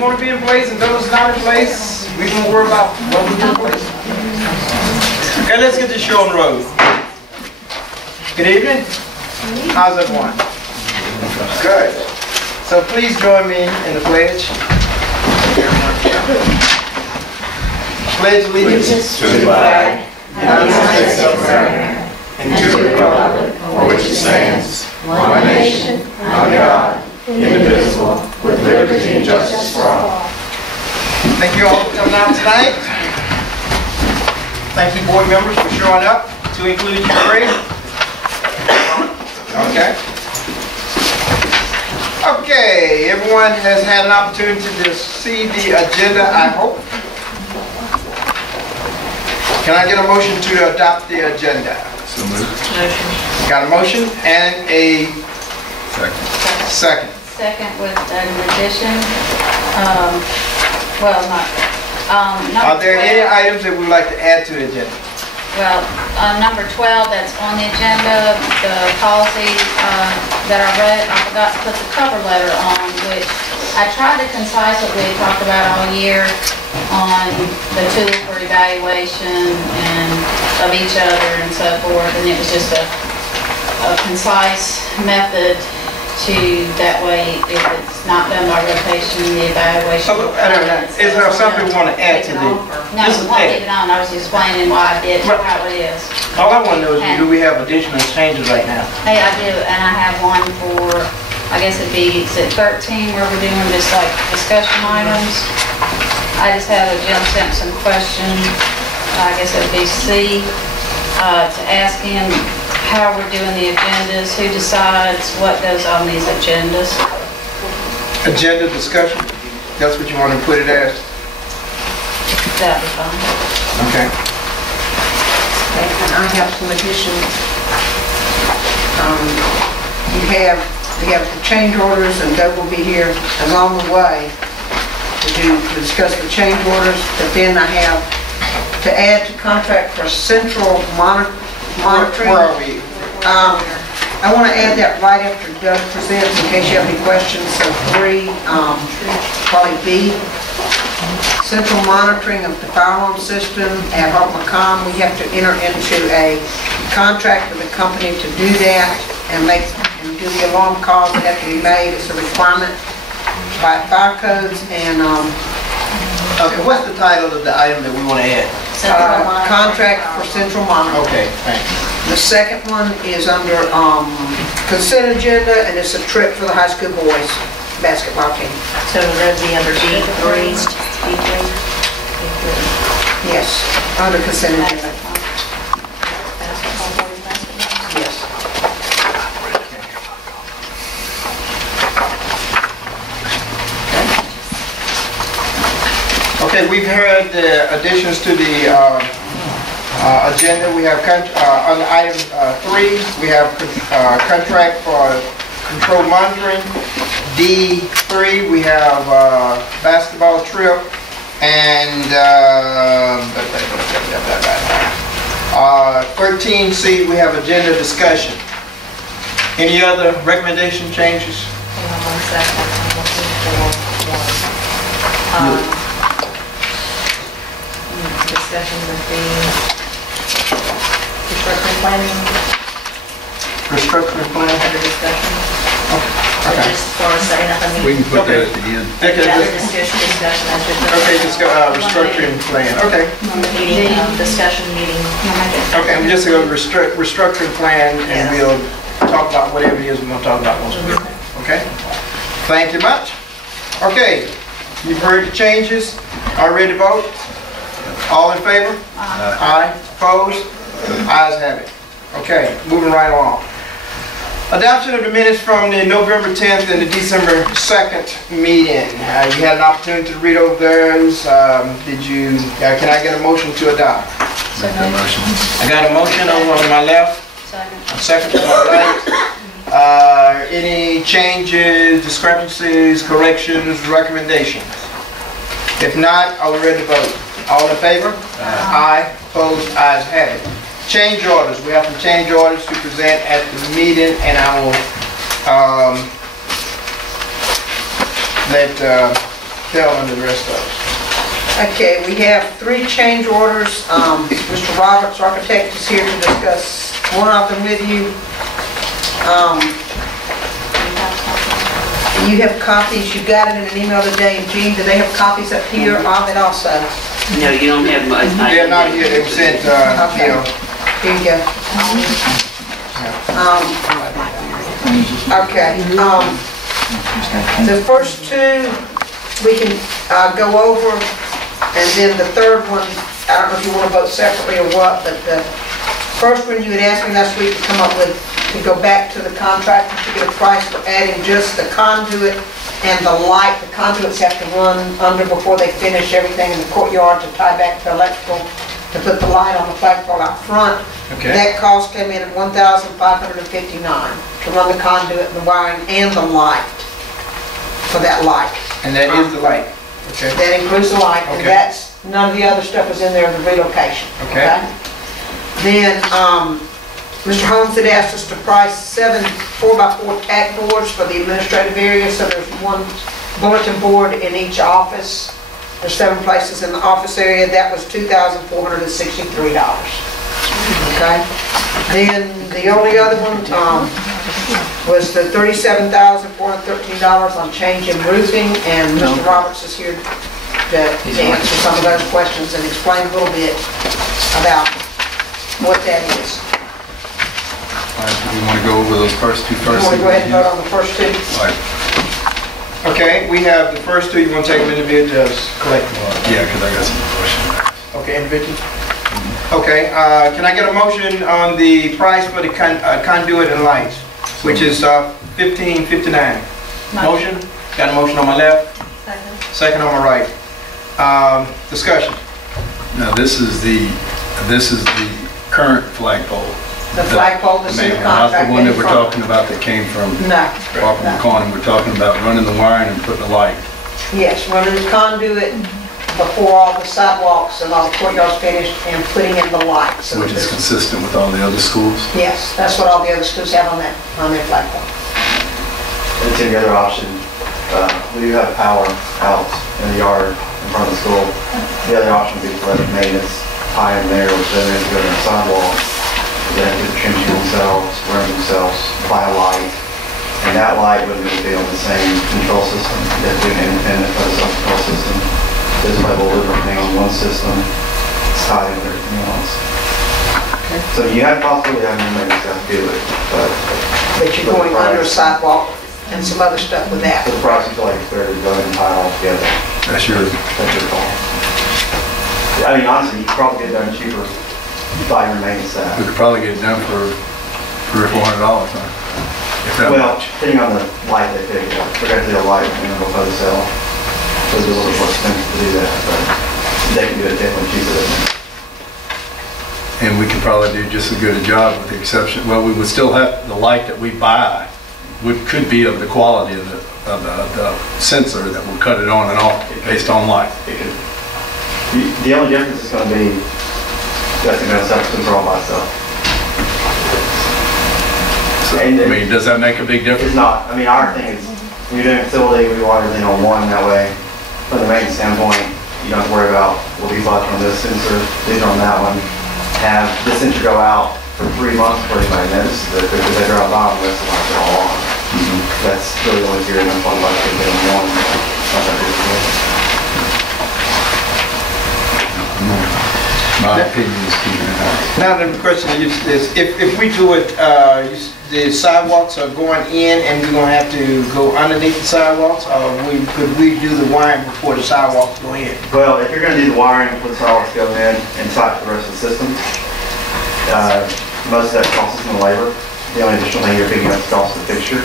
want to be in place and those not in place, we can worry about what we do in place. Okay, let's get this show on the road. Good evening. How's everyone? Good. So please join me in the pledge. Pledge allegiance to the flag of the United States of America and to the republic for which it stands, one nation, under God, indivisible, with liberty and justice for all. Thank you all for coming out tonight. Thank you, board members, for showing up, to include you three. Okay. Okay, everyone has had an opportunity to see the agenda, I hope. Can I get a motion to adopt the agenda? So moved. Motion. Got a motion and a second. Second with an addition. Are there any items that we'd like to add to the agenda? Well, number 12, that's on the agenda, the policy that I read, I forgot to put the cover letter on, which I tried to concise what we had talked about all year on the tool for evaluation and of each other and so forth, and it was just a concise method to, that way, if it's not done by rotation, the evaluation. So, I don't know, is there something we want to add to the? No, I won't leave it on. I was explaining why I did how it is. All I want to know is, do we have additional changes right now? Hey, I do, and I have one for, I guess it'd be, is it 13, where we're doing just like discussion items? I just had a Jim sent some questions, I guess it'd be C, to ask him how we're doing the agendas, who decides what goes on these agendas. Agenda discussion? That's what you want to put it as? That'd be fine. Okay. And I have some additions. We have the change orders, and Doug will be here along the way to discuss the change orders, but then I have to add to contract for central monitoring. Where are we? I want to add that right after Doug presents, in case you have any questions. So 3, probably B, central monitoring of the fire alarm system at Macomb. We have to enter into a contract with a company to do that and do the alarm calls that have to be made. It's a requirement by fire codes. And okay, what's the title of the item that we want to add? Contract for central monitoring. Okay, thanks. The second one is under consent agenda, and it's a trip for the high school boys basketball team. So that'd be under B3? Yes, under consent agenda. Yes. Okay, we've heard the additions to the agenda. We have on item 3, we have contract for control monitoring. D3, we have basketball trip, and 13C, we have agenda discussion. Any other recommendation changes? One second. Discussion with the restructuring planning. Restructuring plan? Under discussion. Okay. Just for saying nothing. We can put that at the end. Okay, Other discussion as okay, restructuring plan. Okay. Meeting, discussion meeting. Okay, I'm just going to restructuring plan, and we'll talk about whatever it is we're going to talk about once we get there. Okay? Thank you much. Okay, you've heard the changes. Are ready to vote? All in favor? Aye. Opposed? Ayes have it. Okay, moving right along. Adoption of the minutes from the November 10th and the December 2nd meeting. You had an opportunity to read over those. Can I get a motion to adopt? Make that motion. I got a motion over on my left, a second to my right. Any changes, discrepancies, corrections, recommendations? If not, are we ready to vote? All in favor? Aye. Opposed? Ayes have it. Change orders. We have some change orders to present at the meeting, and I will let tell them the rest of us. Okay, we have 3 change orders. Mr. Roberts, architect, is here to discuss one of them with you. You have copies, you got it in an email today, and Gene, do they have copies up here of it also? No, you don't have much. They're not here, they were sent, Okay. Here you go. Okay, the first 2, we can go over, and then the third one, I don't know if you want to vote separately or what, but the first one you had asked me last week to come up with, to go back to the contractor to get a price for adding just the conduit and the light. The conduits have to run under before they finish everything in the courtyard to tie back to electrical, to put the light on the flagpole out front. Okay. That cost came in at $1,559 to run the conduit and the wiring and the light, for that light. And that is the light, okay? That includes the light, and Okay. that's, none of the other stuff is in there in the relocation. Okay. Then, Mr. Holmes had asked us to price 7 4x4 tack boards for the administrative area, so there's 1 bulletin board in each office. There's 7 places in the office area. That was $2,463. Okay? Then the only other one was the $37,413 on change in roofing, and Mr. Roberts is here to answer some of those questions and explain a little bit about what that is. All right, do we want to go over those first 2 You first? want to go ahead and vote on the first 2? All right. Okay, we have the first 2, you want to take them individually, just collectively? Yeah, because I got some questions. Okay, individually? Okay, can I get a motion on the price for the conduit and lights, which is $1,559? Motion? Got a motion on my left? Second on my right. Discussion. Now, this is the current flagpole. The flagpole that's in the Not contract. the one that in we're front. talking about that came from No. Walker No. McCollum. We're talking about running the wiring and putting the light. Yes, running the conduit before all the sidewalks and all the courtyards finished and putting in the lights. So Which is that- consistent with all the other schools. Yes, that's what all the other schools have on their flagpole. And the other option, we do have power out in the yard in front of the school. The other option would be to let maintenance tie in there, which then is go to the sidewalk. Then could trench themselves, run themselves, apply a light. And that light wouldn't be on the same control system. They'd be an independent photosol control system. This way we'll live everything on one system, it's tied in with everything else. So you have possibly having maintenance guys do it, but But you're going under a sidewalk and some other stuff with that. for the price, you feel like it's better to go ahead and tie it all together. That's your, That's your call. I mean, honestly, you could probably get it done cheaper by your maintenance staff. we could probably get it done for $300 or $400, huh? If that Well, much. depending on the light they pick, particularly a light, you know, photo cell, so it's a little more expensive to do that, but they can do it definitely cheaper than that. And we could probably do just as good a job with the exception, well, we would still have, the light that we buy could be of the quality of the sensor that will cut it on and off based on light. It could, the only difference is going to be that's going to self-control by itself. So, I mean, does that make a big It's difference? not. I mean, our thing is, when you're doing facility, we want everything on one, that way, from the maintenance standpoint, you don't have to worry about, well, these lights are on this sensor, these are on that one. Have this sensor go out for 3 months before anybody notices it, because they drive by and the rest of the lights are all on. That's really the only theory, and that's why the lights are getting on one. Not that big a deal. My opinion is keeping it out. Now the question is, if we do it, the sidewalks are going in and we're gonna have to go underneath the sidewalks, or could we do the wiring before the sidewalks go in? Well, if you're going to do the wiring before the sidewalks go in and tie to the rest of the system, most of that costs us in the labor. The only additional thing you're picking up is the cost of the fixture.